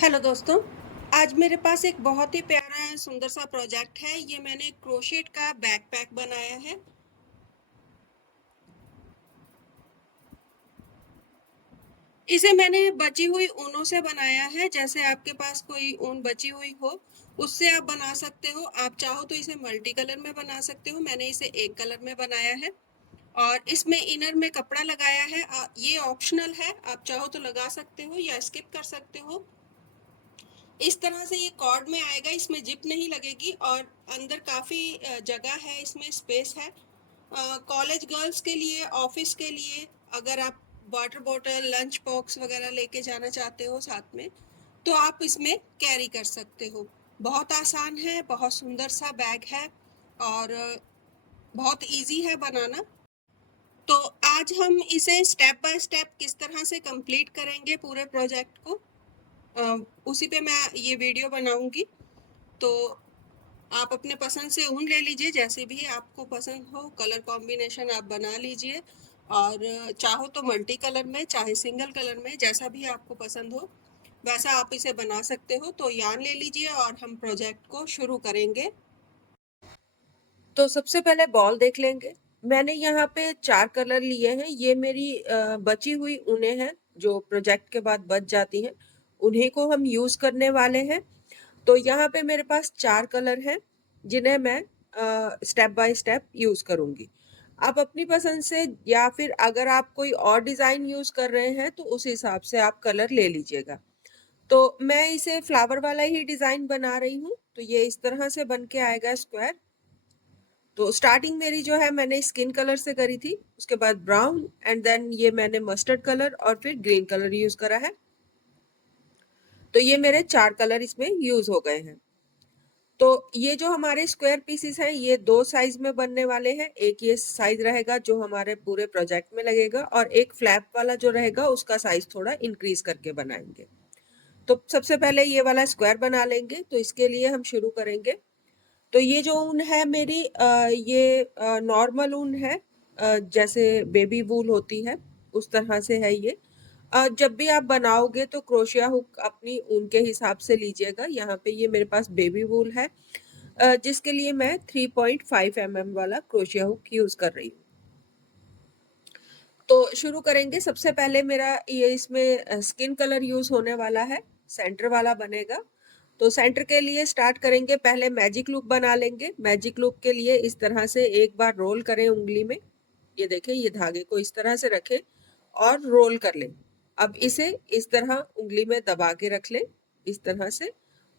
Hello दोस्तों, आज मेरे पास एक बहुत ही प्यारा सुंदर सा प्रोजेक्ट है। ये मैंने क्रोशेट का बैकपैक बनाया है। इसे मैंने बची हुई ऊनों से बनाया है। जैसे आपके पास कोई ऊन बची हुई हो उससे आप बना सकते हो। आप चाहो तो इसे मल्टी कलर में बना सकते हो। मैंने इसे एक कलर में बनाया है और इसमें इनर में कपड़ा लगाया है। ये ऑप्शनल है, आप चाहो तो लगा सकते हो या स्किप कर सकते हो। इस तरह से ये कॉर्ड में आएगा, इसमें जिप नहीं लगेगी और अंदर काफ़ी जगह है, इसमें स्पेस है। कॉलेज गर्ल्स के लिए, ऑफिस के लिए, अगर आप वाटर बॉटल, लंच बॉक्स वगैरह लेके जाना चाहते हो साथ में, तो आप इसमें कैरी कर सकते हो। बहुत आसान है, बहुत सुंदर सा बैग है और बहुत इजी है बनाना। तो आज हम इसे स्टेप बाय स्टेप किस तरह से कंप्लीट करेंगे पूरे प्रोजेक्ट को, उसी पे मैं ये वीडियो बनाऊंगी। तो आप अपने पसंद से ऊन ले लीजिए, जैसे भी आपको पसंद हो कलर कॉम्बिनेशन आप बना लीजिए। और चाहो तो मल्टी कलर में, चाहे सिंगल कलर में, जैसा भी आपको पसंद हो वैसा आप इसे बना सकते हो। तो यान ले लीजिए और हम प्रोजेक्ट को शुरू करेंगे। तो सबसे पहले बॉल देख लेंगे। मैंने यहाँ पे 4 कलर लिए हैं। ये मेरी बची हुई ऊनें हैं जो प्रोजेक्ट के बाद बच जाती हैं, उन्हीं को हम यूज करने वाले हैं। तो यहाँ पे मेरे पास 4 कलर हैं जिन्हें मैं स्टेप बाय स्टेप यूज करूंगी। आप अपनी पसंद से या फिर अगर आप कोई और डिजाइन यूज कर रहे हैं तो उस हिसाब से आप कलर ले लीजिएगा। तो मैं इसे फ्लावर वाला ही डिजाइन बना रही हूँ। तो ये इस तरह से बन के आएगा स्क्वायर। तो स्टार्टिंग मेरी जो है मैंने स्किन कलर से करी थी, उसके बाद ब्राउन एंड देन ये मैंने मस्टर्ड कलर और फिर ग्रीन कलर यूज करा है। तो ये मेरे 4 कलर इसमें यूज हो गए हैं। तो ये जो हमारे स्क्वायर पीसेस हैं ये 2 साइज में बनने वाले हैं। एक ये साइज रहेगा जो हमारे पूरे प्रोजेक्ट में लगेगा और एक फ्लैप वाला जो रहेगा उसका साइज थोड़ा इंक्रीज करके बनाएंगे। तो सबसे पहले ये वाला स्क्वायर बना लेंगे। तो इसके लिए हम शुरू करेंगे। तो ये जो ऊन है मेरी, ये नॉर्मल ऊन है, जैसे बेबी वूल होती है उस तरह से है ये। जब भी आप बनाओगे तो क्रोशिया हुक अपनी ऊन के हिसाब से लीजिएगा। यहाँ पे ये मेरे पास बेबी वूल है, जिसके लिए मैं 3.5 mm वाला क्रोशिया हुक यूज कर रही हूँ। तो शुरू करेंगे। सबसे पहले मेरा ये इसमें स्किन कलर यूज होने वाला है, सेंटर वाला बनेगा। तो सेंटर के लिए स्टार्ट करेंगे, पहले मैजिक लूप बना लेंगे। मैजिक लूप के लिए इस तरह से एक बार रोल करें उंगली में। ये देखें, ये धागे को इस तरह से रखें और रोल कर लें। अब इसे इस तरह उंगली में दबा के रख लें, इस तरह से।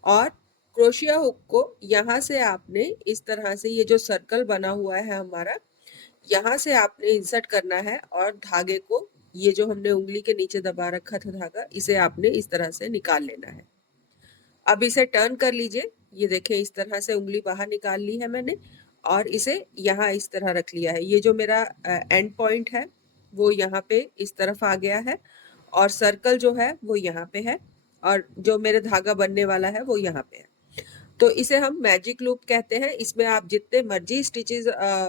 और क्रोशिया हुक को यहाँ से आपने इस तरह से, ये जो सर्कल बना हुआ है हमारा, यहाँ से आपने इंसर्ट करना है और धागे को, ये जो हमने उंगली के नीचे दबा रखा था धागा, इसे आपने इस तरह से निकाल लेना है। अब इसे टर्न कर लीजिए। ये देखें, इस तरह से उंगली बाहर निकाल ली है मैंने और इसे यहाँ इस तरह रख लिया है। ये जो मेरा एंड पॉइंट है वो यहाँ पे इस तरफ आ गया है और सर्कल जो है वो यहाँ पे है और जो मेरे धागा बनने वाला है वो यहाँ पे है। तो इसे हम मैजिक लूप कहते हैं। इसमें आप जितने मर्जी स्टिचेस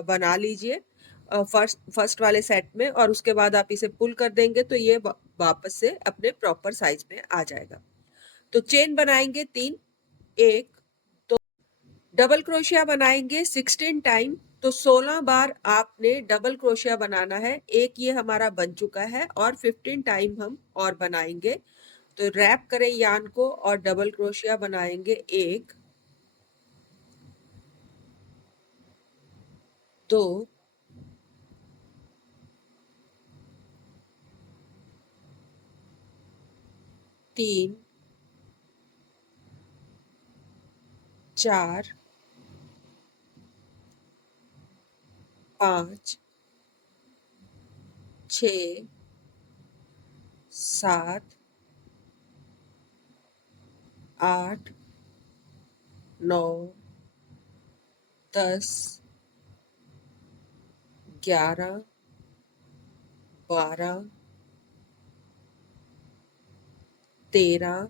बना लीजिए फर्स्ट वाले सेट में, और उसके बाद आप इसे पुल कर देंगे तो ये वापस से अपने प्रॉपर साइज में आ जाएगा। तो चेन बनाएंगे 3, एक, तो डबल क्रोशिया बनाएंगे 16 टाइम। तो 16 बार आपने डबल क्रोशिया बनाना है। एक ये हमारा बन चुका है और 15 टाइम हम और बनाएंगे। तो रैप करें यान को और डबल क्रोशिया बनाएंगे 1, 2, 3, 4, 5, 6, 7, 8, 9, 10, 11, 12, 13,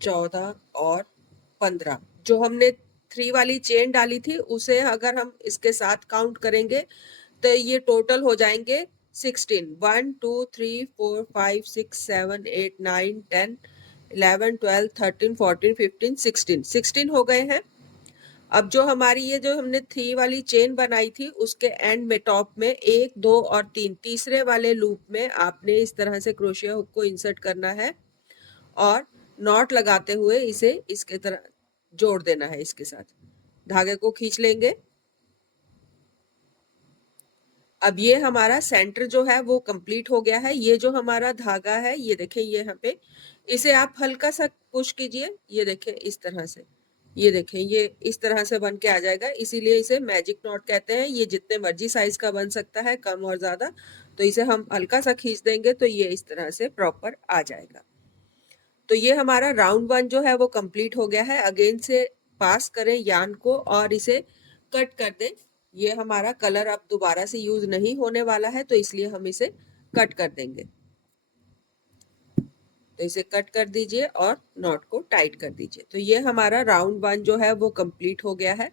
14 और 15। जो हमने 3 वाली चेन डाली थी उसे अगर हम इसके साथ काउंट करेंगे तो ये टोटल हो जाएंगे 16। 1 2 3 4 5 6 7 8 9 10 11 12 13 14 15 16 16 हो गए हैं। अब जो हमारी ये जो हमने 3 वाली चेन बनाई थी उसके एंड में टॉप में 1 2 और 3 तीसरे वाले लूप में आपने इस तरह से क्रोशिया हुक को इंसर्ट करना है और नॉट लगाते हुए इसे इसके तरह जोड़ देना है। इसके साथ धागे को खींच लेंगे। अब ये हमारा सेंटर जो है वो कंप्लीट हो गया है। ये जो हमारा धागा है ये देखिए, ये यहाँ पे इसे आप हल्का सा पुश कीजिए, ये देखिए इस तरह से, ये देखें ये इस तरह से बन के आ जाएगा। इसीलिए इसे मैजिक नॉट कहते हैं। ये जितने मर्जी साइज का बन सकता है, कम और ज्यादा। तो इसे हम हल्का सा खींच देंगे तो ये इस तरह से प्रॉपर आ जाएगा। तो ये हमारा राउंड 1 जो है वो कंप्लीट हो गया है। अगेन से पास करें यान को और इसे कट कर दें। ये हमारा कलर अब दोबारा से यूज नहीं होने वाला है, तो इसलिए हम इसे कट कर देंगे। तो इसे कट कर दीजिए और नॉट को टाइट कर दीजिए। तो ये हमारा राउंड 1 जो है वो कंप्लीट हो गया है।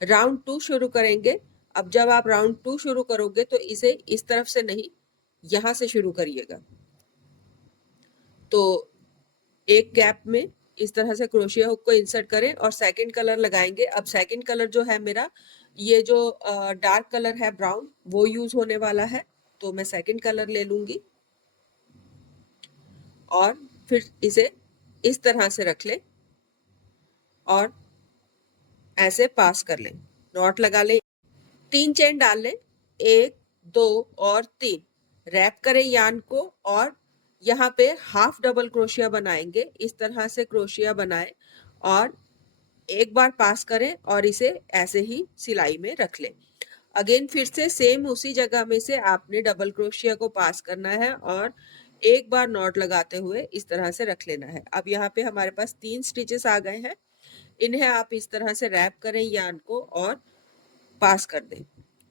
राउंड 2 शुरू करेंगे। अब जब आप राउंड 2 शुरू करोगे तो इसे इस तरफ से नहीं, यहां से शुरू करिएगा। तो एक गैप में इस तरह से क्रोशिया हुक को इंसर्ट करें और सेकंड कलर लगाएंगे। अब सेकंड कलर जो है मेरा, ये जो डार्क कलर है ब्राउन, वो यूज होने वाला है। तो मैं सेकंड कलर ले लूंगी और फिर इसे इस तरह से रख लें और ऐसे पास कर लें, नॉट लगा लें, 3 चेन डाल लें, 1 2 और 3, रैप करें यान को और यहाँ पे हाफ डबल क्रोशिया बनाएंगे। इस तरह से क्रोशिया बनाएं और एक बार पास करें और इसे ऐसे ही सिलाई में रख लें। अगेन फिर से सेम उसी जगह में से आपने डबल क्रोशिया को पास करना है और एक बार नॉट लगाते हुए इस तरह से रख लेना है। अब यहाँ पे हमारे पास 3 स्टिचेस आ गए हैं। इन्हें आप इस तरह से रैप करें यान को और पास कर दें।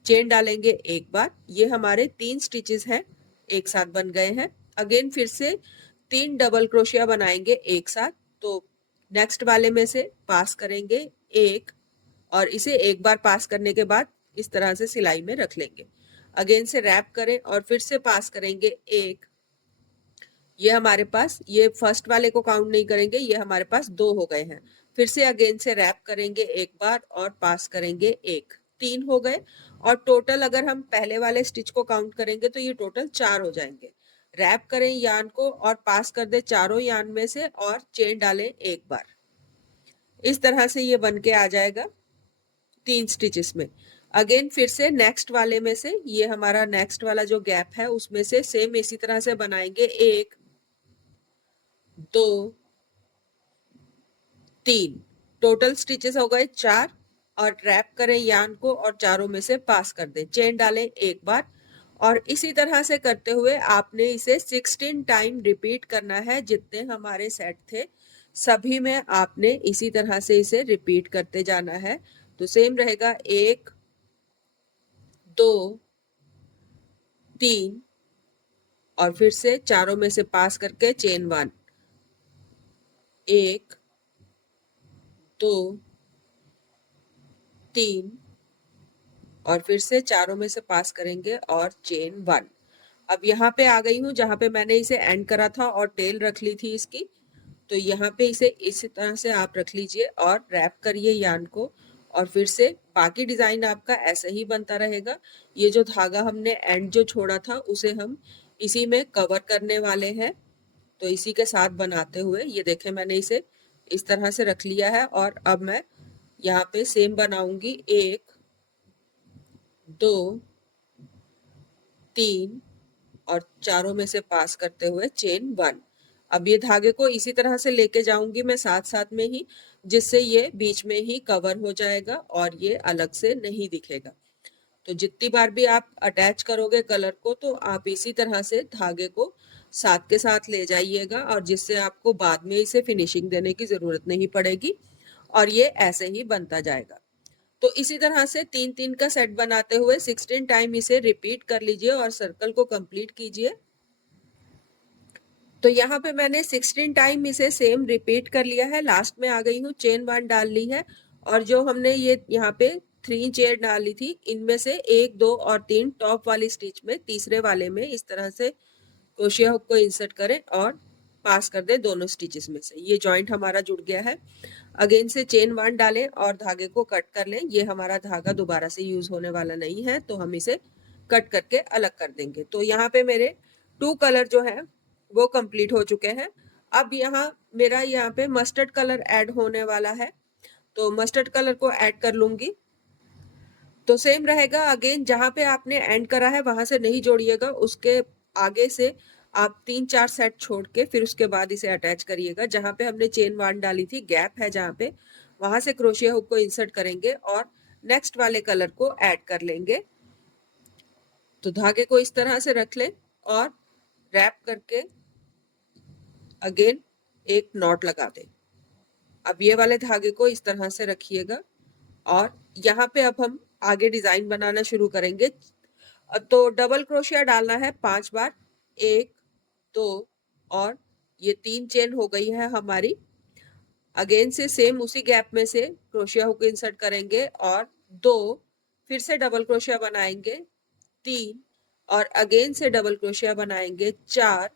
चेन डालेंगे एक बार। ये हमारे 3 स्टिचेस हैं, एक साथ बन गए हैं। अगेन फिर से 3 डबल क्रोशिया बनाएंगे एक साथ। तो नेक्स्ट वाले में से पास करेंगे एक और इसे एक बार पास करने के बाद इस तरह से सिलाई में रख लेंगे। अगेन से रैप करें और फिर से पास करेंगे एक। ये हमारे पास, ये फर्स्ट वाले को काउंट नहीं करेंगे, ये हमारे पास 2 हो गए हैं। फिर से अगेन से रैप करेंगे एक बार और पास करेंगे एक, 3 हो गए। और टोटल अगर हम पहले वाले स्टिच को काउंट करेंगे तो ये टोटल 4 हो जाएंगे। रैप करें यान को और पास कर दे चारों यान में से और चेन डालें एक बार। इस तरह से ये बन के आ जाएगा 3 स्टिचेस में। अगेन फिर से नेक्स्ट वाले में से, ये हमारा नेक्स्ट वाला जो गैप है उसमें से सेम इसी तरह से बनाएंगे, 1 2 3, टोटल स्टिचेस हो गए 4। और रैप करें यान को और चारों में से पास कर दें, चेन डालें एक बार। और इसी तरह से करते हुए आपने इसे 16 टाइम रिपीट करना है। जितने हमारे सेट थे सभी में आपने इसी तरह से इसे रिपीट करते जाना है। तो सेम रहेगा, 1 2 3 और फिर से चारों में से पास करके चेन 1, 1 2 3 और फिर से चारों में से पास करेंगे और चेन 1। अब यहाँ पे आ गई हूँ जहाँ पे मैंने इसे एंड करा था और टेल रख ली थी इसकी। तो यहाँ पे इसे इस तरह से आप रख लीजिए और रैप करिए यान को और फिर से बाकी डिजाइन आपका ऐसे ही बनता रहेगा। ये जो धागा हमने एंड जो छोड़ा था उसे हम इसी में कवर करने वाले हैं। तो इसी के साथ बनाते हुए ये देखें, मैंने इसे इस तरह से रख लिया है और अब मैं यहाँ पे सेम बनाऊंगी, 1 2 3 और चारों में से पास करते हुए चेन 1। अब ये धागे को इसी तरह से लेके जाऊंगी मैं साथ साथ में ही, जिससे ये बीच में ही कवर हो जाएगा और ये अलग से नहीं दिखेगा। तो जितनी बार भी आप अटैच करोगे कलर को तो आप इसी तरह से धागे को साथ के साथ ले जाइएगा और जिससे आपको बाद में इसे फिनिशिंग देने की जरूरत नहीं पड़ेगी और ये ऐसे ही बनता जाएगा। तो इसी तरह से 3-3 का सेट बनाते हुए 16 टाइम इसे रिपीट कर लीजिए और सर्कल को कंप्लीट कीजिए। तो यहाँ पे मैंने 16 टाइम इसे सेम रिपीट कर लिया है। लास्ट में आ गई हूँ, चेन 1 डाल ली है और जो हमने ये यहाँ पे 3 चेन डाली थी, इनमें से 1, 2 और 3 टॉप वाली स्टिच में, तीसरे वाले में इस तरह से क्रोशिया हुक को इंसर्ट करें और पास कर दें दोनों स्टिचेस में से। ये जॉइंट हमारा जुड़ गया है। अगेन से चेन 1 डालें और धागे को कट कर लें। ये हमारा धागा दोबारा से यूज होने वाला नहीं है, तो हम इसे कट करके अलग कर देंगे। तो यहाँ पे मेरे 2 कलर जो है वो कंप्लीट हो चुके हैं। अब मेरा यहाँ पे मस्टर्ड कलर ऐड होने वाला है, तो मस्टर्ड कलर को ऐड कर लूंगी। तो सेम रहेगा, अगेन जहां पे आपने एंड करा है वहां से नहीं जोड़िएगा, उसके आगे से आप 3-4 सेट छोड़ के फिर उसके बाद इसे अटैच करिएगा। जहां पे हमने चेन 1 डाली थी, गैप है जहां पे, वहां से क्रोशिया हुक को इंसर्ट करेंगे और नेक्स्ट वाले कलर को ऐड कर लेंगे। तो धागे को इस तरह से रख लें और रैप करके अगेन एक नॉट लगा दें। अब ये वाले धागे को इस तरह से रखिएगा और यहाँ पे अब हम आगे डिजाइन बनाना शुरू करेंगे। तो डबल क्रोशिया डालना है 5 बार, 1, 2 और ये 3 चेन हो गई है हमारी। अगेन से सेम उसी गैप में से क्रोशिया हुक इंसर्ट करेंगे और 2, फिर से डबल क्रोशिया बनाएंगे 3 और अगेन से डबल क्रोशिया बनाएंगे 4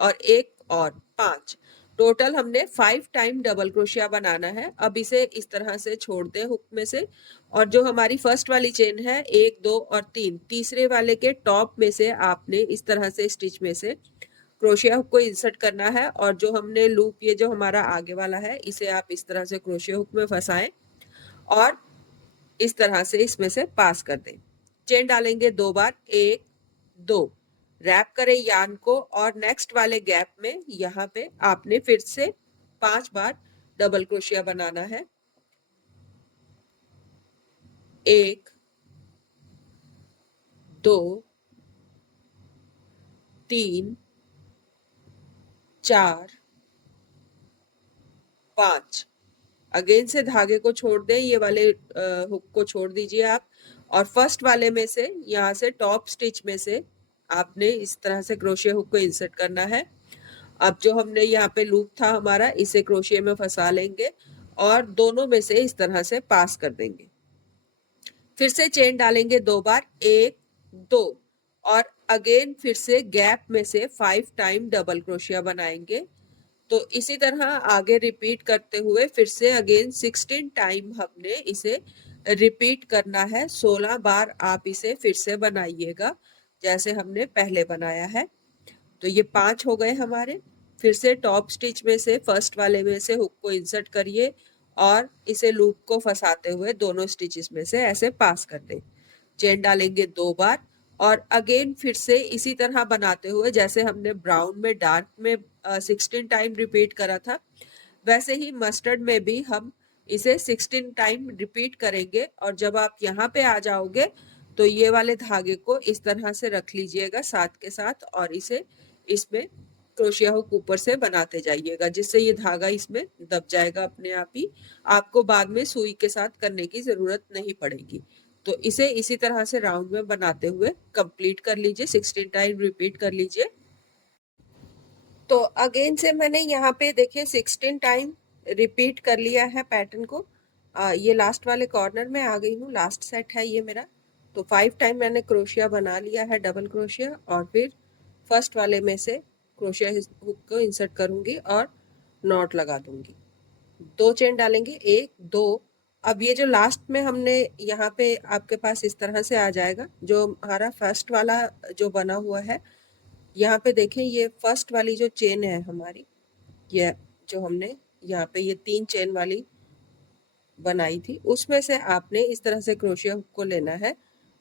और 1 और 5। टोटल हमने 5 टाइम डबल क्रोशिया बनाना है। अब इसे इस तरह से छोड़ दें हुक में से और जो हमारी फर्स्ट वाली चेन है 1, 2 और 3, तीसरे वाले के टॉप में से आपने इस तरह से स्टिच में से क्रोशिया हुक को इंसर्ट करना है और जो हमने लूप, ये जो हमारा आगे वाला है, इसे आप इस तरह से क्रोशिया हुक में फंसाएं और इस तरह से इसमें से पास कर दें। चेन डालेंगे 2 बार, 1, 2, रैप करें यार्न को और नेक्स्ट वाले गैप में यहाँ पे आपने फिर से 5 बार डबल क्रोशिया बनाना है। 1, 2, 3, 4, 5। अगेन से धागे को छोड़ दें, ये वाले हुक को छोड़ दीजिए आप और फर्स्ट वाले में से यहाँ से टॉप स्टिच में से आपने इस तरह से क्रोशिया हुक को इंसर्ट करना है। अब जो हमने यहाँ पे लूप था हमारा, इसे क्रोशिया में फंसा लेंगे और दोनों में से इस तरह से पास कर देंगे। फिर से चेन डालेंगे 2 बार, 1, 2 और अगेन फिर से गैप में से 5 टाइम डबल क्रोशिया बनाएंगे। तो इसी तरह आगे रिपीट करते हुए फिर से अगेन 16 टाइम हमने इसे रिपीट करना है। 16 बार आप इसे फिर से बनाइएगा जैसे हमने पहले बनाया है। तो ये 5 हो गए हमारे। फिर से टॉप स्टिच में से फर्स्ट वाले में से हुक को इंसर्ट करिए और इसे लूप को फंसाते हुए दोनों स्टिचेस में से ऐसे पास कर दें। चेन डालेंगे 2 बार और अगेन फिर से इसी तरह बनाते हुए, जैसे हमने ब्राउन में डार्क में 16 टाइम रिपीट करा था, वैसे ही मस्टर्ड में भी हम इसे 16 टाइम रिपीट करेंगे। और जब आप यहाँ पे आ जाओगे तो ये वाले धागे को इस तरह से रख लीजिएगा साथ के साथ और इसे इसमें क्रोशिया हुक ऊपर से बनाते जाइएगा, जिससे ये धागा इसमें दब जाएगा अपने आप ही। आपको बाद में सुई के साथ करने की जरूरत नहीं पड़ेगी। तो इसे इसी तरह से राउंड में बनाते हुए कंप्लीट कर लीजिए, 16 टाइम रिपीट कर लीजिए। तो अगेन से मैंने यहाँ पे देखिए 16 टाइम रिपीट कर लिया है पैटर्न को। ये लास्ट वाले कॉर्नर में आ गई हूँ, लास्ट सेट है ये मेरा। तो 5 टाइम मैंने क्रोशिया बना लिया है, डबल क्रोशिया, और फिर फर्स्ट वाले में से क्रोशिया हुक को इंसर्ट करूंगी और नॉट लगा दूंगी। 2 चेन डालेंगे, 1, 2। अब ये जो लास्ट में हमने यहाँ पे आपके पास इस तरह से आ जाएगा, जो हमारा फर्स्ट वाला जो बना हुआ है, यहाँ पे देखें ये फर्स्ट वाली जो चेन है हमारी, ये जो हमने यहाँ पे ये 3 चेन वाली बनाई थी, उसमें से आपने इस तरह से क्रोशिया हुक को लेना है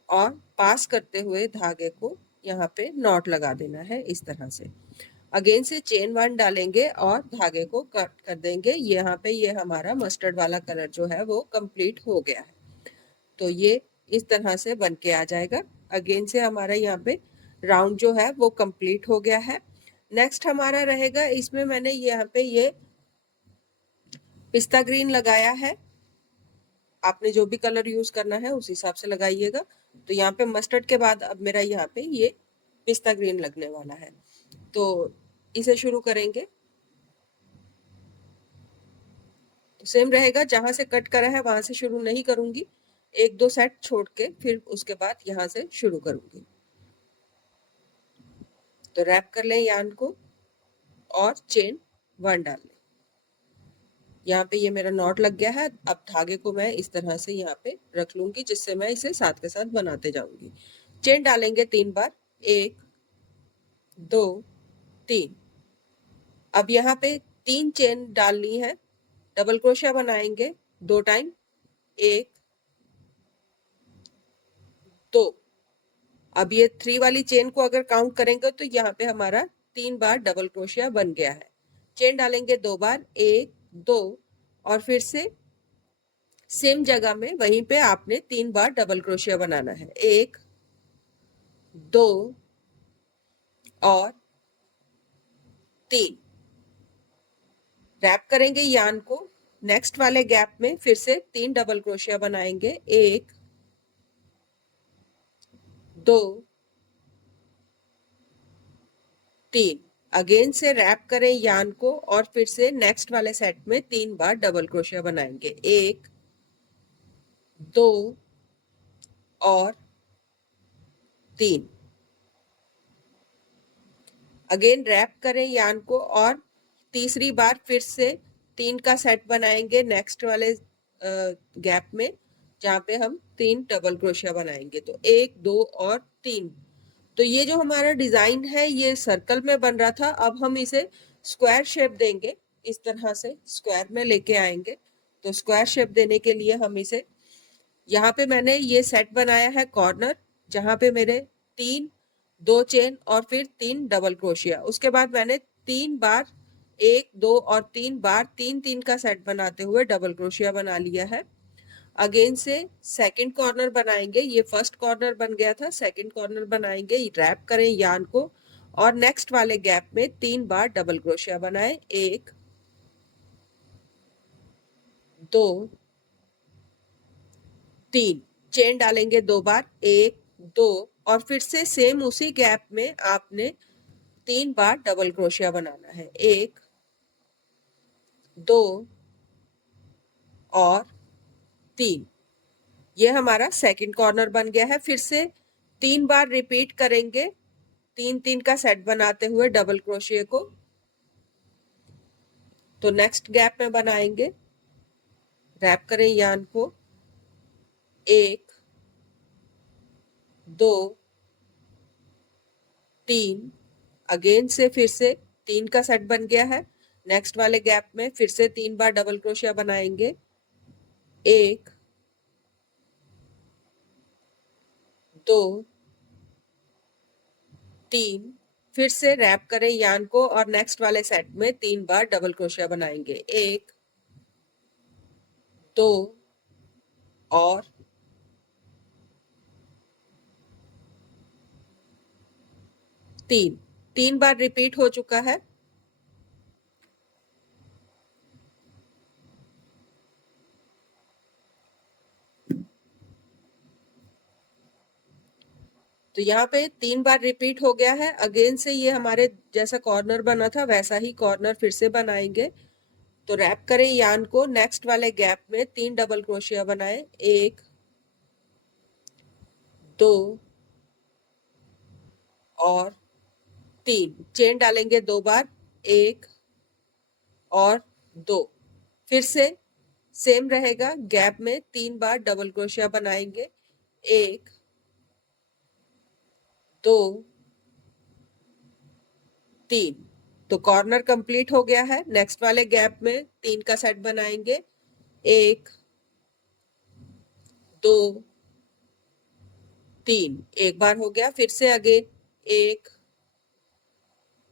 और पास करते हुए धागे को यहाँ पे नॉट लगा देना है इस तरह से। अगेन से चेन 1 डालेंगे और धागे को कट कर देंगे। यहाँ पे ये हमारा मस्टर्ड वाला कलर जो है वो कंप्लीट हो गया है। तो ये इस तरह से बन के आ जाएगा। अगेन से हमारा यहाँ पे राउंड जो है वो कंप्लीट हो गया है। नेक्स्ट हमारा रहेगा, इसमें मैंने यहाँ पे ये पिस्ता ग्रीन लगाया है। आपने जो भी कलर यूज करना है उस हिसाब से लगाइएगा। तो यहाँ पे मस्टर्ड के बाद अब मेरा यहाँ पे ये पिस्ता ग्रीन लगने वाला है। तो इसे शुरू करेंगे। तो सेम रहेगा, जहां से कट करा है वहां से शुरू नहीं करूंगी, एक दो सेट छोड़ के फिर उसके बाद यहाँ से शुरू करूंगी। तो रैप कर लें यार्न को और चेन 1 डाल लें। यहाँ पे ये मेरा नॉट लग गया है। अब धागे को मैं इस तरह से यहाँ पे रख लूंगी, जिससे मैं इसे साथ के साथ बनाते जाऊंगी। चेन डालेंगे 3 बार, 1 2 3। अब यहाँ पे 3 चेन डालनी है, डबल क्रोशिया बनाएंगे 2 टाइम, 1 2। अब ये 3 वाली चेन को अगर काउंट करेंगे तो यहाँ पे हमारा 3 बार डबल क्रोशिया बन गया है। चेन डालेंगे 2 बार, 1 2, और फिर से सेम जगह में वहीं पे आपने 3 बार डबल क्रोशिया बनाना है, 1 2 और 3। रैप करेंगे यार्न को, नेक्स्ट वाले गैप में फिर से 3 डबल क्रोशिया बनाएंगे, 1 2 3। अगेन से रैप करें यार्न को और फिर से नेक्स्ट वाले सेट में 3 बार डबल क्रोशिया बनाएंगे, 1 2 और 3। अगेन रैप करें यार्न को और तीसरी बार फिर से 3 का सेट बनाएंगे नेक्स्ट वाले गैप में, जहां पे हम 3 डबल क्रोशिया बनाएंगे। तो 1 2 और 3। तो ये जो हमारा डिजाइन है ये सर्कल में बन रहा था, अब हम इसे स्क्वायर शेप देंगे। इस तरह से स्क्वायर में लेके आएंगे। तो स्क्वायर शेप देने के लिए हम इसे, यहाँ पे मैंने ये सेट बनाया है कॉर्नर, जहां पे मेरे 3 2 चेन और फिर 3 डबल क्रोशिया। उसके बाद मैंने 3 बार 1 2 और 3 बार 3 3 का सेट बनाते हुए डबल क्रोशिया बना लिया है। अगेन से सेकंड कॉर्नर बनाएंगे, ये फर्स्ट कॉर्नर बन गया था, सेकंड कॉर्नर बनाएंगे, रैप करें यार्न को और नेक्स्ट वाले गैप में 3 बार डबल क्रोशिया बनाए, 1 2 3। चेन डालेंगे 2 बार, 1 2, और फिर से सेम उसी गैप में आपने 3 बार डबल क्रोशिया बनाना है, 1 2 और 3। ये हमारा सेकंड कॉर्नर बन गया है। फिर से 3 बार रिपीट करेंगे 3 3 का सेट बनाते हुए डबल क्रोशिया को। तो नेक्स्ट गैप में बनाएंगे, रैप करें यार्न को, 1 2 3। अगेन से फिर से 3 का सेट बन गया है। नेक्स्ट वाले गैप में फिर से 3 बार डबल क्रोशिया बनाएंगे, 1 2 3। फिर से रैप करें यार्न को और नेक्स्ट वाले सेट में 3 बार डबल क्रोशिया बनाएंगे, 1 2 और 3। 3 बार रिपीट हो चुका है। तो यहाँ पे 3 बार रिपीट हो गया है। अगेन से ये हमारे जैसा कॉर्नर बना था वैसा ही कॉर्नर फिर से बनाएंगे। तो रैप करें यार्न को, नेक्स्ट वाले गैप में 3 डबल क्रोशिया बनाए, 1 2 और 3। चेन डालेंगे 2 बार, 1 और 2। फिर से सेम रहेगा, गैप में 3 बार डबल क्रोशिया बनाएंगे, 1 2 3। तो कॉर्नर कंप्लीट हो गया है। नेक्स्ट वाले गैप में 3 का सेट बनाएंगे, 1 2 3। एक बार हो गया, फिर से अगेन 1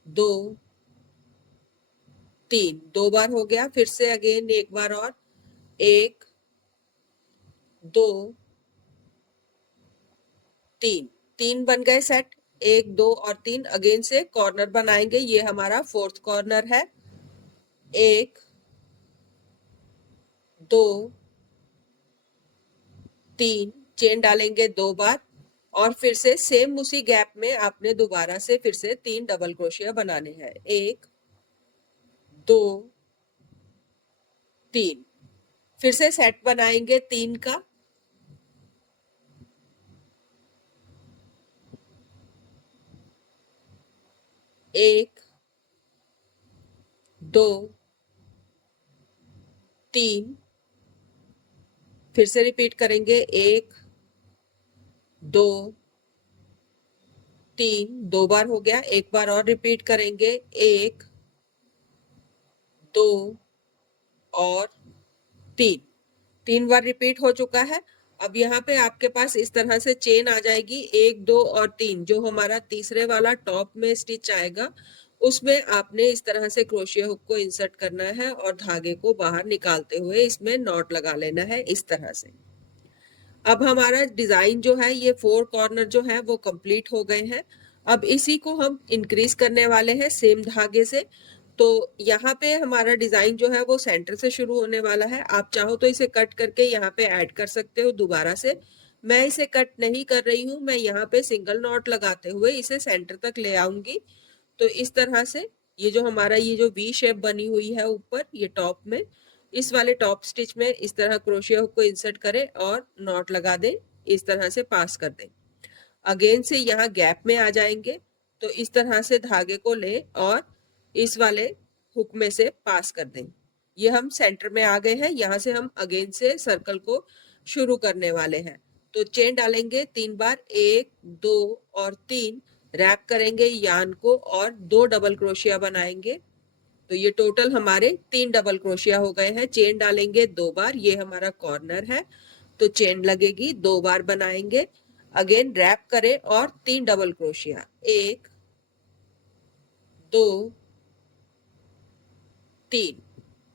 2 3। 2 बार हो गया, फिर से अगेन एक बार और, 1 2 3। 3 बन गए सेट, 1 2 और 3। अगेन से कॉर्नर बनाएंगे, ये हमारा फोर्थ कॉर्नर है, 1 2 3। चेन डालेंगे 2 बार और फिर से सेम उसी गैप में आपने दोबारा से फिर से 3 डबल क्रोशिया बनाने हैं, 1 2 3। फिर से सेट बनाएंगे 3 का, 1 2 3, फिर से रिपीट करेंगे 1 2 3, 2 बार हो गया, एक बार और रिपीट करेंगे 1 2 और 3, 3 बार रिपीट हो चुका है। अब यहाँ पे आपके पास इस तरह से चेन आ जाएगी 1 2 और 3, जो हमारा तीसरे वाला टॉप में स्टिच आएगा उसमें आपने इस तरह से क्रोशिया हुक को इंसर्ट करना है और धागे को बाहर निकालते हुए इसमें नॉट लगा लेना है इस तरह से। अब हमारा डिजाइन जो है ये 4 कॉर्नर जो है वो कंप्लीट हो गए हैं। अब इसी को हम इंक्रीज करने वाले हैं सेम धागे से। तो यहाँ पे हमारा डिजाइन जो है वो सेंटर से शुरू होने वाला है। आप चाहो तो इसे कट करके यहाँ पे ऐड कर सकते हो दोबारा से। मैं इसे कट नहीं कर रही हूँ, मैं यहाँ पे सिंगल नॉट लगाते हुए इसे सेंटर तक ले आऊंगी। तो इस तरह से ये जो हमारा ये जो वी शेप बनी हुई है ऊपर ये टॉप में, इस वाले टॉप स्टिच में इस तरह क्रोशिया हुक को इंसर्ट करें और नॉट लगा दें, इस तरह से पास कर दें। अगेन से यहाँ गैप में आ जाएंगे, तो इस तरह से धागे को ले और इस वाले हुक में से पास कर दें। ये हम सेंटर में आ गए हैं, यहाँ से हम अगेन से सर्कल को शुरू करने वाले हैं। तो चेन डालेंगे 3 बार, 1 2 और 3, रैप करेंगे यान को और 2 डबल क्रोशिया बनाएंगे। तो ये टोटल हमारे 3 डबल क्रोशिया हो गए हैं। चेन डालेंगे 2 बार, ये हमारा कॉर्नर है तो चेन लगेगी, 2 बार बनाएंगे। अगेन रैप करें और 3 डबल क्रोशिया, 1 2 3,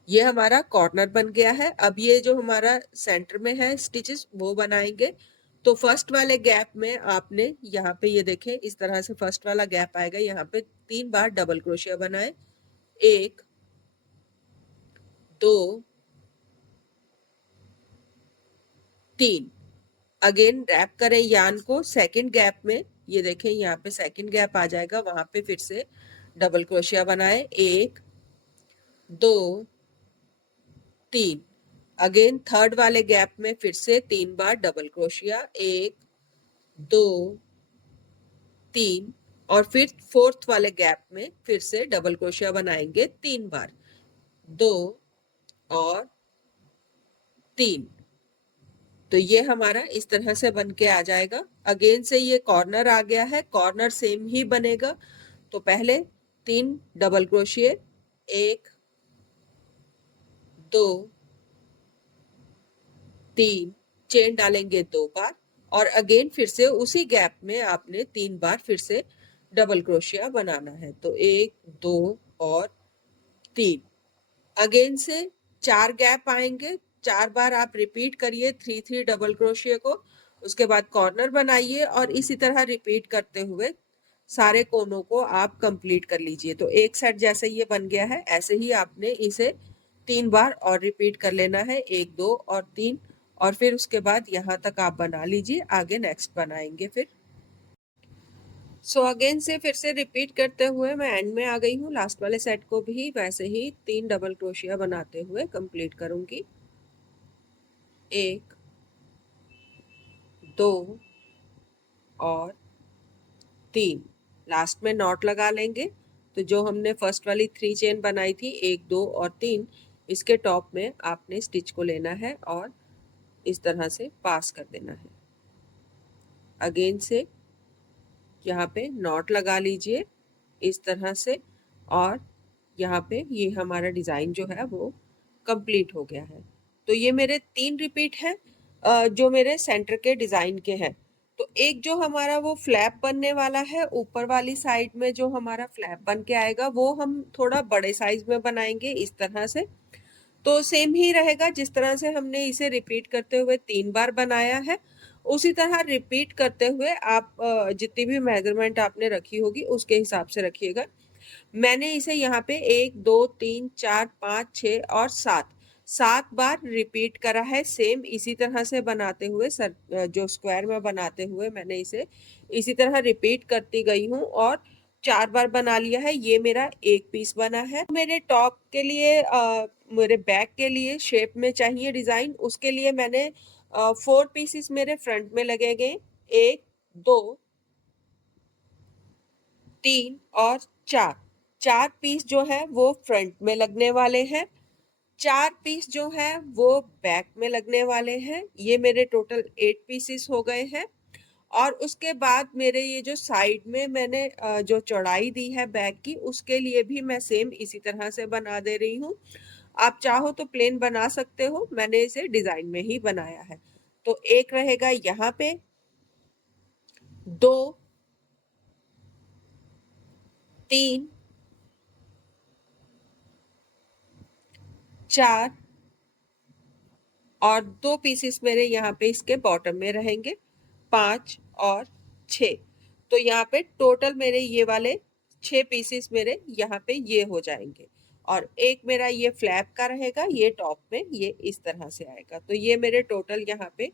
ये हमारा कॉर्नर बन गया है। अब ये जो हमारा सेंटर में है स्टिचेस वो बनाएंगे। तो फर्स्ट वाले गैप में आपने यहाँ पे ये देखें इस तरह से फर्स्ट वाला गैप आएगा, यहाँ पे 3 बार डबल क्रोशिया बनाए, 1 2 3। अगेन रैप करें यान को, सेकंड गैप में ये देखें यहाँ पे सेकंड गैप आ जाएगा, वहां पे फिर से डबल क्रोशिया बनाए, 1 2 3। अगेन थर्ड वाले गैप में फिर से 3 बार डबल क्रोशिया, 1 2 3, और फिर फोर्थ वाले गैप में फिर से डबल क्रोशिया बनाएंगे 3 बार, 2 और 3। तो ये हमारा इस तरह से बन के आ जाएगा। अगेन से ये कॉर्नर आ गया है, कॉर्नर सेम ही बनेगा। तो पहले 3 डबल क्रोशिए, 1 2 3, चेन डालेंगे 2 बार और अगेन फिर से उसी गैप में आपने 3 बार फिर से डबल क्रोशिया बनाना है। तो 1 2 और 3। अगेन से 4 गैप आएंगे, 4 बार आप रिपीट करिए 3 3 डबल क्रोशिया को। उसके बाद कॉर्नर बनाइए और इसी तरह रिपीट करते हुए सारे कोनों को आप कंप्लीट कर लीजिए। तो एक सेट जैसे ये बन गया है, ऐसे ही आपने इसे 3 बार और रिपीट कर लेना है, 1 2 और 3, और फिर उसके बाद यहाँ तक आप बना लीजिए, आगे नेक्स्ट बनाएंगे फिर। सो अगेन से फिर से रिपीट करते हुए मैं एंड में आ गई हूँ। लास्ट वाले सेट को भी वैसे ही 3 डबल क्रोशिया बनाते हुए कंप्लीट करूंगी, 1 2 और 3। लास्ट में नॉट लगा लेंगे। तो जो हमने फर्स्ट वाली 3 चेन बनाई थी 1 2 और 3, इसके टॉप में आपने स्टिच को लेना है और इस तरह से पास कर देना है। अगेन से यहाँ पे नॉट लगा लीजिए इस तरह से, और यहाँ पे ये हमारा डिजाइन जो है वो कंप्लीट हो गया है। तो ये मेरे 3 रिपीट है जो मेरे सेंटर के डिजाइन के हैं। तो एक जो हमारा वो फ्लैप बनने वाला है ऊपर वाली साइड में, जो हमारा फ्लैप बन के आएगा वो हम थोड़ा बड़े साइज में बनाएंगे इस तरह से। तो सेम ही रहेगा, जिस तरह से हमने इसे रिपीट करते हुए 3 बार बनाया है उसी तरह रिपीट करते हुए आप जितनी भी मेजरमेंट आपने रखी होगी उसके हिसाब से रखिएगा। मैंने इसे यहाँ पे 1 2 3 4 5 6 और 7 बार रिपीट करा है, सेम इसी तरह से बनाते हुए जो स्क्वायर में बनाते हुए मैंने इसे इसी तरह रिपीट करती गई हूँ और 4 बार बना लिया है। ये मेरा एक पीस बना है। मेरे टॉप के लिए मेरे बैक के लिए शेप में चाहिए डिजाइन, उसके लिए मैंने 4 पीसेस मेरे फ्रंट में लगेंगे, 1 2 3 और 4, 4 पीस जो है वो फ्रंट में लगने वाले हैं, 4 पीस जो है वो बैक में लगने वाले हैं। ये मेरे टोटल 8 पीसेस हो गए हैं। और उसके बाद मेरे ये जो साइड में मैंने जो चौड़ाई दी है बैक की, उसके लिए भी मैं सेम इसी तरह से बना दे रही हूँ। आप चाहो तो प्लेन बना सकते हो, मैंने इसे डिजाइन में ही बनाया है। तो एक रहेगा यहाँ पे, 2, 3, 4 और 2 पीसेस मेरे यहाँ पे इसके बॉटम में रहेंगे, 5 और 6। तो यहाँ पे टोटल मेरे ये वाले 6 पीसेस मेरे यहाँ पे ये हो जाएंगे। और एक मेरा ये फ्लैप का रहेगा, ये टॉप में ये इस तरह से आएगा। तो ये मेरे टोटल यहाँ पे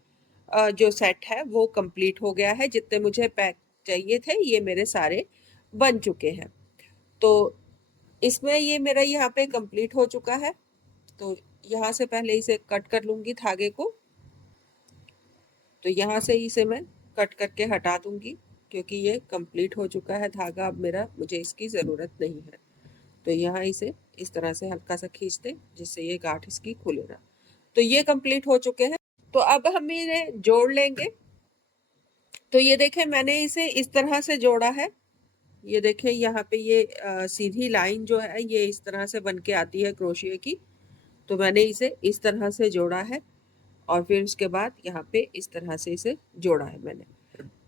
जो सेट है वो कंप्लीट हो गया है। जितने मुझे पैक चाहिए थे ये मेरे सारे बन चुके हैं। तो इसमें ये मेरा यहाँ पे कंप्लीट हो चुका है। तो यहाँ से पहले इसे कट कर लूंगी धागे को। तो यहाँ से इसे मैं कट करके हटा दूंगी, क्योंकि ये कंप्लीट हो चुका है धागा, अब मेरा मुझे इसकी ज़रूरत नहीं है। तो यहाँ इसे इस तरह से हल्का सा खींच दें, जिससे ये गांठ इसकी खुले ना। तो ये कंप्लीट हो चुके हैं। तो अब हम इन्हें जोड़ लेंगे। तो ये देखें, मैंने इसे इस तरह से जोड़ा है। ये देखें यहाँ पे ये सीधी लाइन जो है ये इस तरह से बन के आती है क्रोशिया की। तो मैंने इसे इस तरह से जोड़ा है और फिर उसके बाद यहाँ पे इस तरह से इसे जोड़ा है मैंने।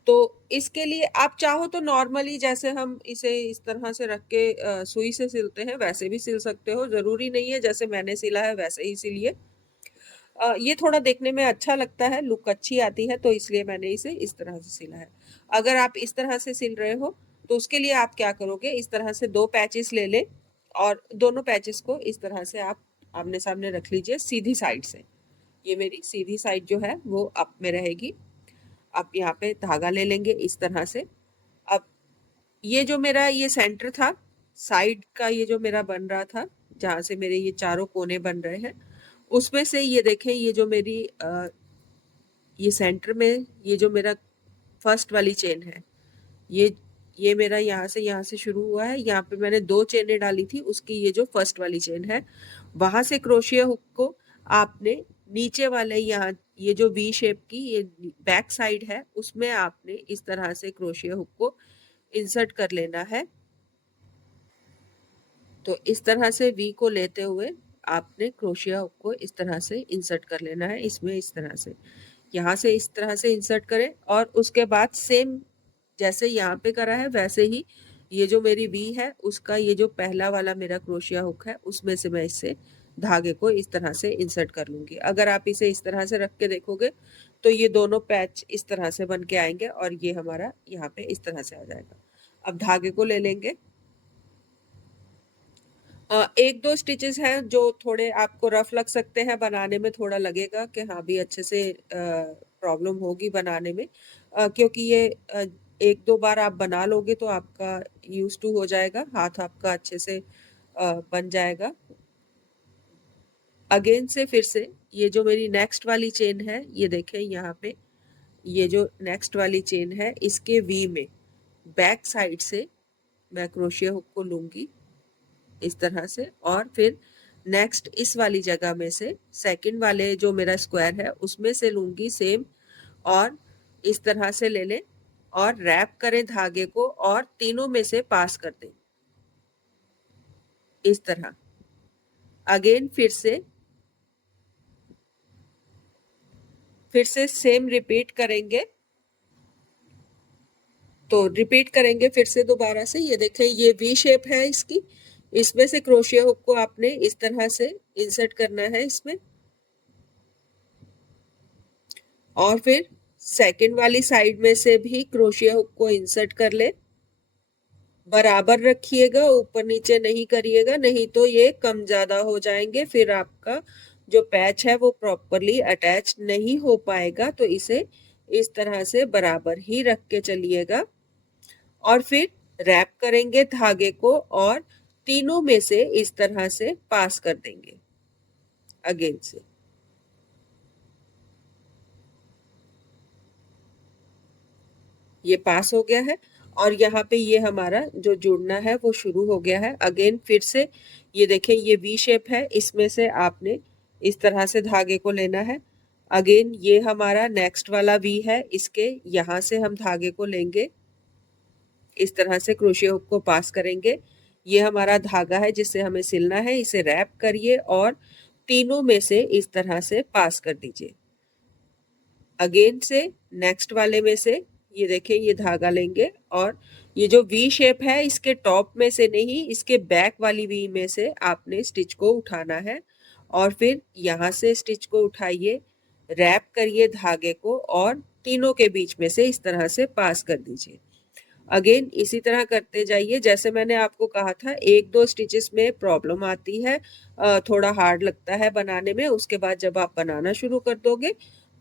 तो इसके लिए आप चाहो तो नॉर्मली जैसे हम इसे इस तरह से रख के सुई से सिलते हैं वैसे भी सिल सकते हो, जरूरी नहीं है जैसे मैंने सिला है वैसे ही सिलिए। ये थोड़ा देखने में अच्छा लगता है, लुक अच्छी आती है, तो इसलिए मैंने इसे इस तरह से सिला है। अगर आप इस तरह से सिल रहे हो तो उसके लिए आप क्या करोगे, इस तरह से 2 पैचेस ले लें और दोनों पैचेस को इस तरह से आप आमने सामने रख लीजिए सीधी साइड से। ये मेरी सीधी साइड जो है वो अप में रहेगी। अब यहाँ पे धागा ले लेंगे इस तरह से। अब ये जो मेरा ये सेंटर था, साइड का ये जो मेरा बन रहा था, जहाँ से मेरे ये चारों कोने बन रहे हैं, उसमें से ये देखें ये जो मेरी ये सेंटर में ये जो मेरा फर्स्ट वाली चेन है, ये मेरा यहाँ से शुरू हुआ है। यहाँ पे मैंने 2 चेनें डाली थी, उसकी ये जो फर्स्ट वाली चेन है, वहां से क्रोशिया हुक को आपने नीचे वाले यहाँ ये जो वी शेप की ये बैक साइड है उसमें आपने इस तरह से क्रोशिया हुक को इंसर्ट कर लेना है। तो इस तरह से वी को लेते हुए आपने क्रोशिया हुक को इस तरह से इंसर्ट कर लेना है इसमें। इस तरह से यहाँ से इस तरह से इंसर्ट करें और उसके बाद सेम जैसे यहाँ पे करा है वैसे ही ये जो मेरी वी है उसका ये जो पहला वाला मेरा क्रोशिया हुक है उसमें से मैं इससे धागे को इस तरह से इंसर्ट कर लूंगी। अगर आप इसे इस तरह से रख के देखोगे तो ये दोनों पैच इस तरह से बन के आएंगे और ये हमारा यहाँ पे इस तरह से आ जाएगा। अब धागे को ले लेंगे। एक दो स्टिचेस हैं जो थोड़े आपको रफ लग सकते हैं, बनाने में थोड़ा लगेगा कि हाँ भी अच्छे से प्रॉब्लम होगी बनाने में, क्योंकि ये एक दो बार आप बना लोगे तो आपका यूज टू हो जाएगा, हाथ आपका अच्छे से बन जाएगा। अगेन से फिर से ये जो मेरी नेक्स्ट वाली चेन है, ये देखें यहाँ पे ये जो नेक्स्ट वाली चेन है इसके वी में बैक साइड से मैं क्रोशिया हुक को लूंगी इस तरह से और फिर नेक्स्ट इस वाली जगह में से सेकंड वाले जो मेरा स्क्वायर है उसमें से लूंगी सेम और इस तरह से ले लें और रैप करें धागे को और तीनों में से पास कर दें इस तरह। अगेन फिर से सेम रिपीट करेंगे। तो रिपीट करेंगे फिर से दोबारा से। ये देखें ये वी शेप है इसकी, इसमें से क्रोशिया हुक को आपने इस तरह से इंसर्ट करना है इसमें और फिर सेकंड वाली साइड में से भी क्रोशिया हुक को इंसर्ट कर ले। बराबर रखिएगा, ऊपर नीचे नहीं करिएगा, नहीं तो ये कम ज्यादा हो जाएंगे, फिर आपका जो पैच है वो प्रॉपरली अटैच नहीं हो पाएगा। तो इसे इस तरह से बराबर ही रख के चलिएगा और फिर रैप करेंगे धागे को और तीनों में से इस तरह से पास कर देंगे अगेन से। ये पास हो गया है और यहाँ पे ये हमारा जो जुड़ना है वो शुरू हो गया है। अगेन फिर से ये देखें, ये वी शेप है, इसमें से आपने इस तरह से धागे को लेना है। अगेन ये हमारा नेक्स्ट वाला वी है, इसके यहाँ से हम धागे को लेंगे, इस तरह से क्रोशिया हुक को पास करेंगे। ये हमारा धागा है जिससे हमें सिलना है, इसे रैप करिए और तीनों में से इस तरह से पास कर दीजिए। अगेन से नेक्स्ट वाले में से ये देखें, ये धागा लेंगे और ये जो वी शेप है इसके टॉप में से नहीं, इसके बैक वाली वी में से आपने स्टिच को उठाना है और फिर यहाँ से स्टिच को उठाइए, रैप करिए धागे को और तीनों के बीच में से इस तरह से पास कर दीजिए। अगेन इसी तरह करते जाइए। जैसे मैंने आपको कहा था, एक दो स्टिचेस में प्रॉब्लम आती है, थोड़ा हार्ड लगता है बनाने में, उसके बाद जब आप बनाना शुरू कर दोगे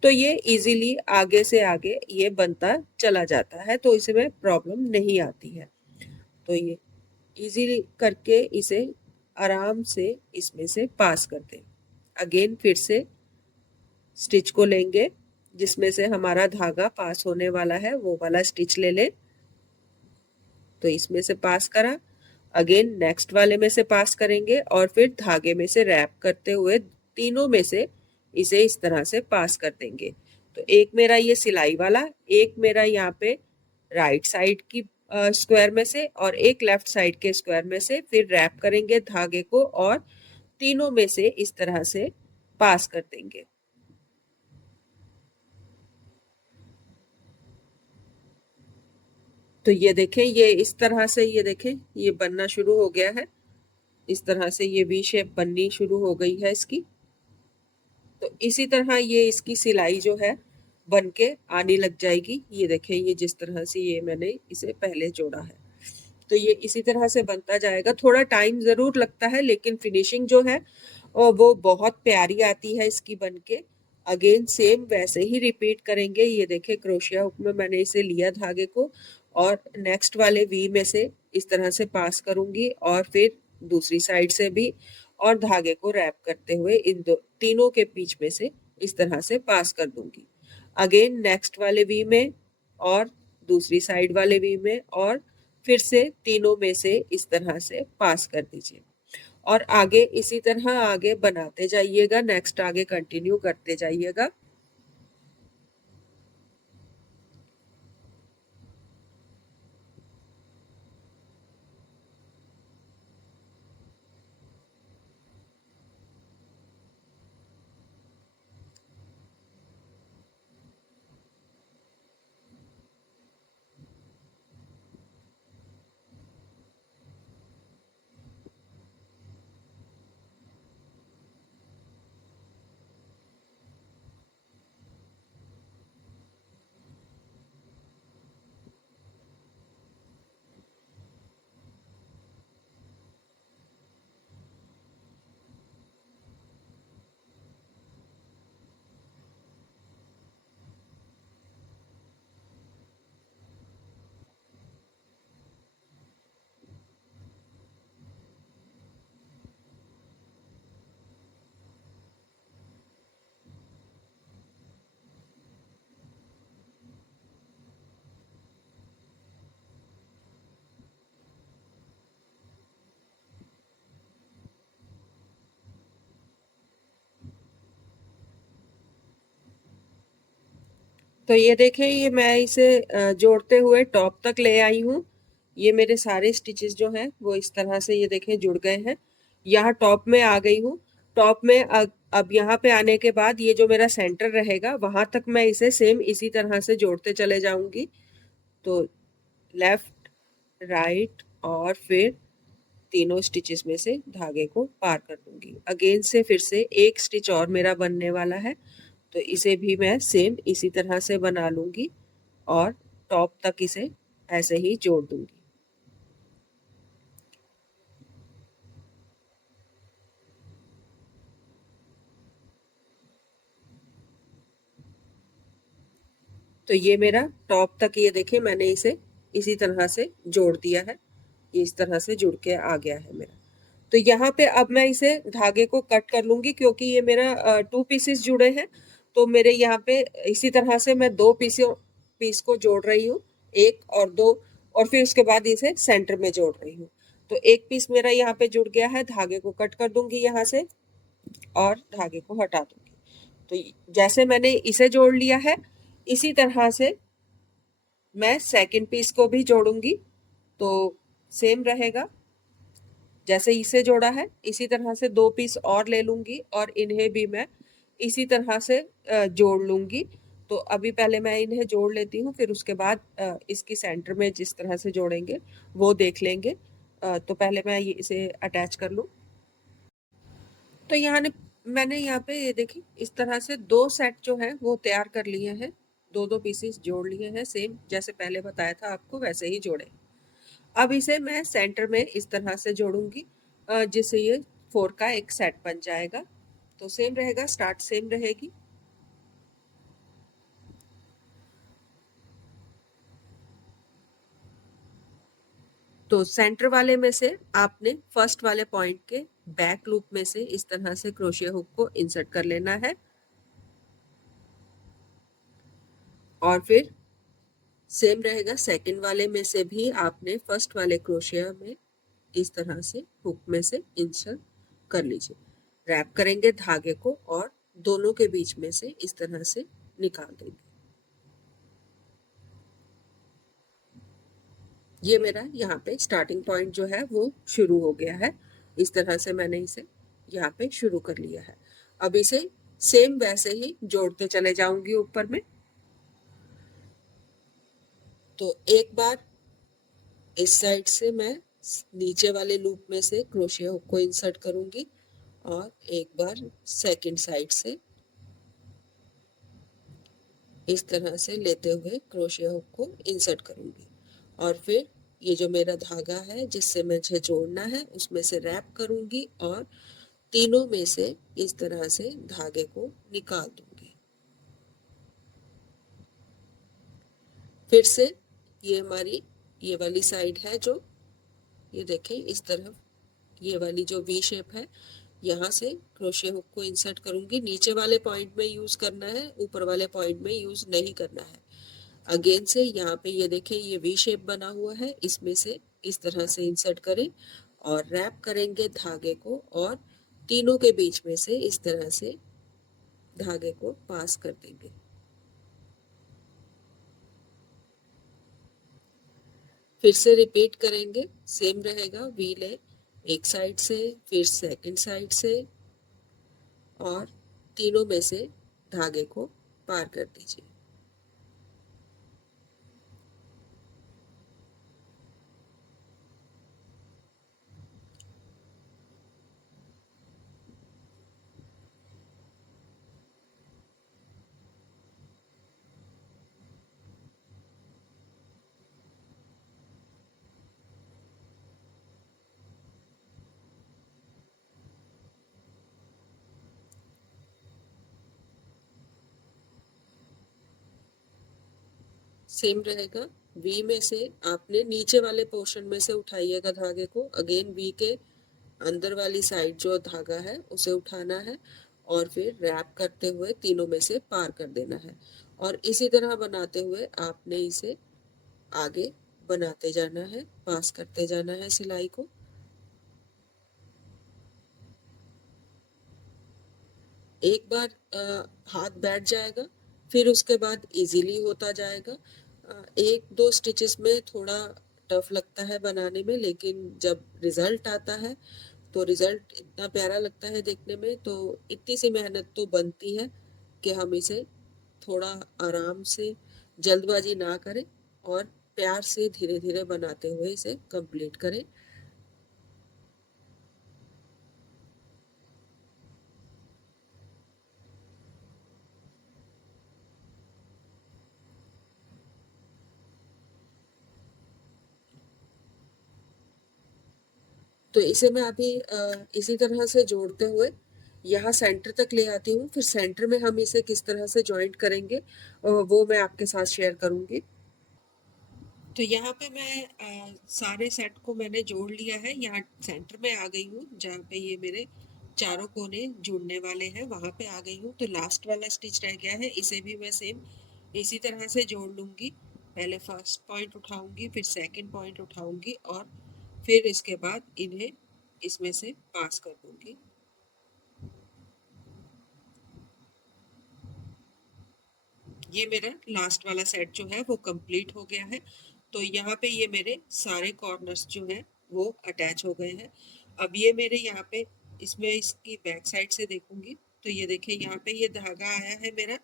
तो ये इजीली आगे से आगे ये बनता चला जाता है, तो इसमें प्रॉब्लम नहीं आती है। तो ये इजीली करके इसे आराम से इसमें से पास कर दें। अगेन फिर से स्टिच को लेंगे, जिसमें से हमारा धागा पास होने वाला है वो वाला स्टिच ले लें, तो इसमें से पास करा। अगेन नेक्स्ट वाले में से पास करेंगे और फिर धागे में से रैप करते हुए तीनों में से इसे इस तरह से पास कर देंगे। तो एक मेरा ये सिलाई वाला, एक मेरा यहाँ पे राइट साइड की स्क्वायर में से और एक लेफ्ट साइड के स्क्वायर में से, फिर रैप करेंगे धागे को और तीनों में से इस तरह से पास कर देंगे। तो ये देखें, ये इस तरह से ये देखें ये बनना शुरू हो गया है, इस तरह से ये वी शेप बननी शुरू हो गई है इसकी। तो इसी तरह ये इसकी सिलाई जो है बन के आने लग जाएगी। ये देखें, ये जिस तरह से ये मैंने इसे पहले जोड़ा है, तो ये इसी तरह से बनता जाएगा। थोड़ा टाइम जरूर लगता है लेकिन फिनिशिंग जो है वो बहुत प्यारी आती है इसकी बन के। अगेन सेम वैसे ही रिपीट करेंगे। ये देखें, क्रोशिया हुक में मैंने इसे लिया धागे को और नेक्स्ट वाले वी में से इस तरह से पास करूंगी और फिर दूसरी साइड से भी, और धागे को रैप करते हुए इन दो तीनों के बीच में से इस तरह से पास कर दूंगी। अगेन नेक्स्ट वाले वी में और दूसरी साइड वाले वी में और फिर से तीनों में से इस तरह से पास कर दीजिए और आगे इसी तरह आगे बनाते जाइएगा, नेक्स्ट आगे कंटिन्यू करते जाइएगा। तो ये देखें, ये मैं इसे जोड़ते हुए टॉप तक ले आई हूँ। ये मेरे सारे स्टिचेस जो हैं वो इस तरह से ये देखें जुड़ गए हैं। यहाँ टॉप में आ गई हूँ। टॉप में अब यहाँ पे आने के बाद ये जो मेरा सेंटर रहेगा वहां तक मैं इसे सेम इसी तरह से जोड़ते चले जाऊंगी। तो लेफ्ट, राइट और फिर तीनों स्टिचेस में से धागे को पार कर दूंगी। अगेन से फिर से एक स्टिच और मेरा बनने वाला है, तो इसे भी मैं सेम इसी तरह से बना लूंगी और टॉप तक इसे ऐसे ही जोड़ दूंगी। तो ये मेरा टॉप तक ये देखें मैंने इसे इसी तरह से जोड़ दिया है, ये इस तरह से जुड़ के आ गया है मेरा। तो यहाँ पे अब मैं इसे धागे को कट कर लूंगी क्योंकि ये मेरा 2 पीसेस जुड़े हैं। तो मेरे यहाँ पे इसी तरह से मैं 2 पीस को जोड़ रही हूँ, 1 और 2, और फिर उसके बाद इसे सेंटर में जोड़ रही हूँ। तो एक पीस मेरा यहाँ पे जुड़ गया है, धागे को कट कर दूंगी यहाँ से और धागे को हटा दूंगी। तो जैसे मैंने इसे जोड़ लिया है, इसी तरह से मैं सेकंड पीस को भी जोड़ूंगी। तो सेम रहेगा, जैसे इसे जोड़ा है इसी तरह से दो पीस और ले लूंगी और इन्हें भी मैं इसी तरह से जोड़ लूंगी। तो अभी पहले मैं इन्हें जोड़ लेती हूँ, फिर उसके बाद इसकी सेंटर में जिस तरह से जोड़ेंगे वो देख लेंगे। तो पहले मैं इसे अटैच कर लूँ। तो मैंने यहाँ पे ये देखिए इस तरह से दो सेट जो है वो तैयार कर लिए हैं, दो दो पीसेस जोड़ लिए हैं, सेम जैसे पहले बताया था आपको वैसे ही जोड़े। अब इसे मैं सेंटर में इस तरह से जोड़ूंगी जिससे ये 4 का एक सेट बन जाएगा। तो सेम रहेगा, स्टार्ट सेम रहेगी। तो सेंटर वाले में से आपने फर्स्ट वाले पॉइंट के बैक लूप में से इस तरह से क्रोशिया हुक को इंसर्ट कर लेना है और फिर सेम रहेगा, सेकंड वाले में से भी आपने फर्स्ट वाले क्रोशिया में इस तरह से हुक में से इंसर्ट कर लीजिए। रैप करेंगे धागे को और दोनों के बीच में से इस तरह से निकाल देंगे। ये मेरा यहाँ पे स्टार्टिंग पॉइंट जो है वो शुरू हो गया है। इस तरह से मैंने इसे यहाँ पे शुरू कर लिया है। अब इसे सेम वैसे ही जोड़ते चले जाऊंगी ऊपर में। तो एक बार इस साइड से मैं नीचे वाले लूप में से क्रोशिया हुक को इंसर्ट करूंगी और एक बार सेकंड साइड से इस तरह से लेते हुए क्रोशिया हुक को इंसर्ट करूंगी और फिर ये जो मेरा धागा है जिससे मुझे जोड़ना है उसमें से रैप करूंगी और तीनों में से इस तरह से धागे को निकाल दूंगी। फिर से ये हमारी ये वाली साइड है जो, ये देखें इस तरफ ये वाली जो वी शेप है, यहाँ से क्रोशिया हुक को इंसर्ट करूंगी। नीचे वाले पॉइंट में यूज करना है, ऊपर वाले पॉइंट में यूज नहीं करना है। अगेन से यहाँ पे ये देखें ये वी शेप बना हुआ है, इसमें से इस तरह से इंसर्ट करें और रैप करेंगे धागे को और तीनों के बीच में से इस तरह से धागे को पास कर देंगे। फिर से रिपीट करेंगे, सेम रहेगा, वी ले एक साइड से फिर सेकंड साइड से और तीनों में से धागे को पार कर दीजिए। सेम रहेगा, वी में से आपने नीचे वाले पोर्शन में से उठाइएगा धागे को, अगेन वी के अंदर वाली साइड जो धागा है उसे उठाना है और फिर रैप करते हुए तीनों में से पार कर देना है और इसी तरह बनाते हुए आपने इसे आगे बनाते जाना है, पास करते जाना है सिलाई को। एक बार हाथ बैठ जाएगा फिर उसके बाद इजीली होता जाएगा। एक दो स्टिचेस में थोड़ा टफ लगता है बनाने में, लेकिन जब रिजल्ट आता है तो रिजल्ट इतना प्यारा लगता है देखने में। तो इतनी सी मेहनत तो बनती है कि हम इसे थोड़ा आराम से, जल्दबाजी ना करें और प्यार से धीरे धीरे बनाते हुए इसे कंप्लीट करें। तो इसे मैं अभी इसी तरह से जोड़ते हुए यहाँ सेंटर तक ले आती हूँ, फिर सेंटर में हम इसे किस तरह से जॉइंट करेंगे वो मैं आपके साथ शेयर करूँगी। तो यहाँ पे मैं सारे सेट को मैंने जोड़ लिया है, यहाँ सेंटर में आ गई हूँ जहाँ पे ये मेरे चारों कोने जुड़ने वाले हैं, वहां पे आ गई हूँ। तो लास्ट वाला स्टिच रह गया है, इसे भी मैं सेम इसी तरह से जोड़ लूंगी। पहले फर्स्ट पॉइंट उठाऊंगी, फिर सेकंड पॉइंट उठाऊंगी और फिर इसके बाद इन्हें इसमें से पास कर दूंगी। ये मेरा लास्ट वाला सेट जो है वो कंप्लीट हो गया है। तो यहाँ पे ये मेरे सारे कॉर्नर्स जो हैं वो अटैच हो गए हैं। अब ये मेरे यहाँ पे इसमें इसकी बैक साइड से देखूंगी तो ये देखिए यहाँ पे ये धागा आया है मेरा,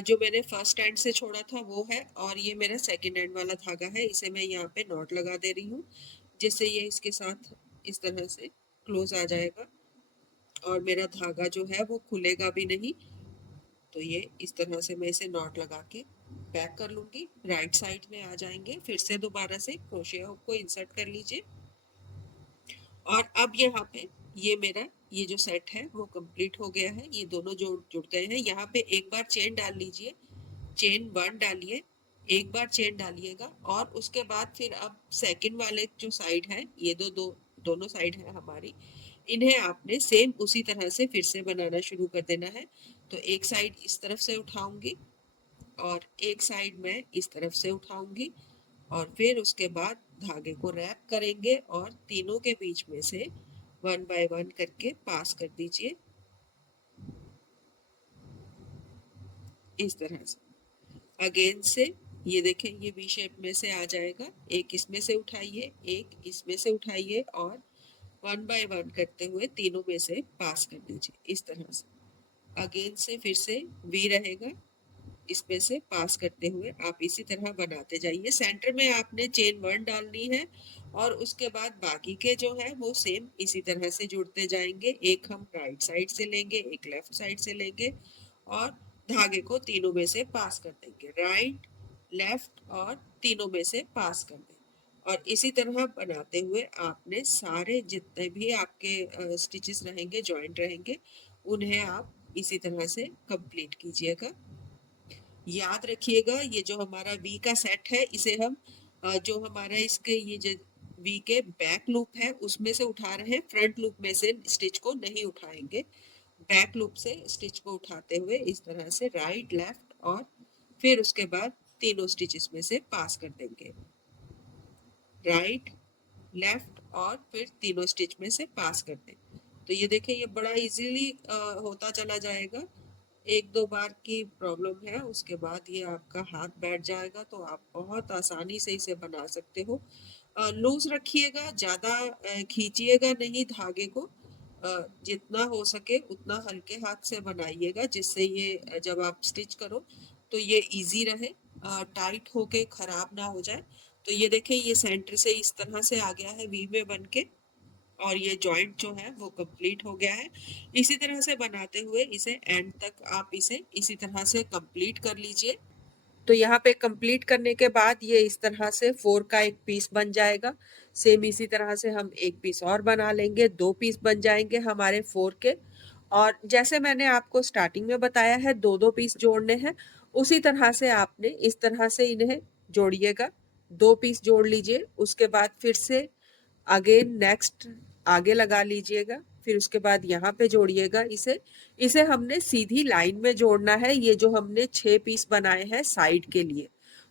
जो मैंने फर्स्ट एंड से छोड़ा था वो है, और ये मेरा सेकंड एंड वाला धागा है। इसे मैं यहाँ पे नॉट लगा दे रही हूँ जिससे ये इसके साथ इस तरह से क्लोज आ जाएगा और मेरा धागा जो है वो खुलेगा भी नहीं। तो ये इस तरह से मैं इसे नॉट लगा के बैक कर लूंगी। राइट साइड में आ जाएंगे, फिर से दोबारा से क्रोशिया हुक को इंसर्ट कर लीजिए और अब यहाँ पे ये मेरा ये जो सेट है वो कंप्लीट हो गया है। ये दोनों जुड़ गए हैं। यहाँ पे एक बार चेन डाल लीजिए, चेन 1 डालिए, एक बार चेन डालिएगा और उसके बाद फिर अब सेकंड वाले जो साइड है, ये दोनों साइड है हमारी, इन्हें आपने सेम उसी तरह से फिर से बनाना शुरू कर देना है। तो एक साइड इस तरफ से उठाऊंगी और एक साइड में इस तरफ से उठाऊंगी और फिर उसके बाद धागे को रैप करेंगे और तीनों के बीच में से 1 बाय 1 करके पास कर दीजिए इस तरह से। अगेन से ये देखें ये वी शेप में से आ जाएगा। एक इसमें से उठाइए, एक इसमें से उठाइए और 1 बाय 1 करते हुए तीनों में से पास कर दीजिए इस तरह से। अगेन से फिर से वी रहेगा, इसमें से पास करते हुए आप इसी तरह बनाते जाइए। सेंटर में आपने चेन 1 डालनी है और उसके बाद बाकी के जो है वो सेम इसी तरह से जुड़ते जाएंगे। एक हम राइट साइड से लेंगे, एक लेफ्ट साइड से लेंगे और धागे को तीनों में से पास कर देंगे, राइट लेफ्ट और तीनों में से पास कर देंगे। और इसी तरह बनाते हुए आपने सारे जितने भी आपके स्टिचेस रहेंगे, जॉइंट रहेंगे, उन्हें आप इसी तरह से कंप्लीट कीजिएगा। याद रखिएगा ये जो हमारा वी का सेट है इसे हम जो हमारा इसके ये जो वी के बैक लूप है उसमें से उठा रहे हैं, फ्रंट लूप में से स्टिच को नहीं उठाएंगे। बैक लूप से स्टिच को उठाते हुए इस तरह से राइट लेफ्ट और फिर उसके बाद तीनों स्टिचेस में से पास कर देंगे, राइट लेफ्ट और फिर तीनों स्टिच में से पास कर दें। तो ये देखें ये बड़ा इजीली होता चला जाएगा। एक दो बार की प्रॉब्लम है, उसके बाद ये आपका हाथ बैठ जाएगा तो आप बहुत आसानी से इसे बना सकते हो। लूज रखिएगा, ज़्यादा खींचिएगा नहीं धागे को, जितना हो सके उतना हल्के हाथ से बनाइएगा जिससे ये जब आप स्टिच करो तो ये इजी रहे, टाइट होके खराब ना हो जाए। तो ये देखें ये सेंटर से इस तरह से आ गया है वी में बन के और ये जॉइंट जो है वो कंप्लीट हो गया है। इसी तरह से बनाते हुए इसे एंड तक आप इसे इसी तरह से कंप्लीट कर लीजिए। तो यहाँ पे कंप्लीट करने के बाद ये इस तरह से 4 का एक पीस बन जाएगा। सेम इसी तरह से हम एक पीस और बना लेंगे, 2 पीस बन जाएंगे हमारे 4 के। और जैसे मैंने आपको स्टार्टिंग में बताया है 2-2 पीस जोड़ने हैं, उसी तरह से आपने इस तरह से इन्हें जोड़िएगा। 2 पीस जोड़ लीजिए, उसके बाद फिर से अगेन नेक्स्ट आगे लगा लीजिएगा, फिर उसके बाद यहाँ पे जोड़िएगा इसे। इसे हमने सीधी लाइन में जोड़ना है। ये जो हमने 6 पीस बनाए हैं साइड के लिए,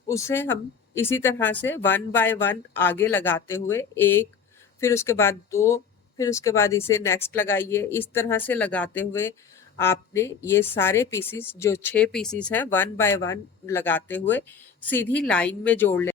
उसे हम इसी तरह से 1 बाय 1 आगे लगाते हुए एक, फिर उसके बाद 2, फिर उसके बाद इसे नेक्स्ट लगाइए। इस तरह से लगाते हुए आपने ये सारे पीसीस जो 6 पीसीस हैं 1 बाय 1 लगाते हुए सीधी लाइन में जोड़ ले।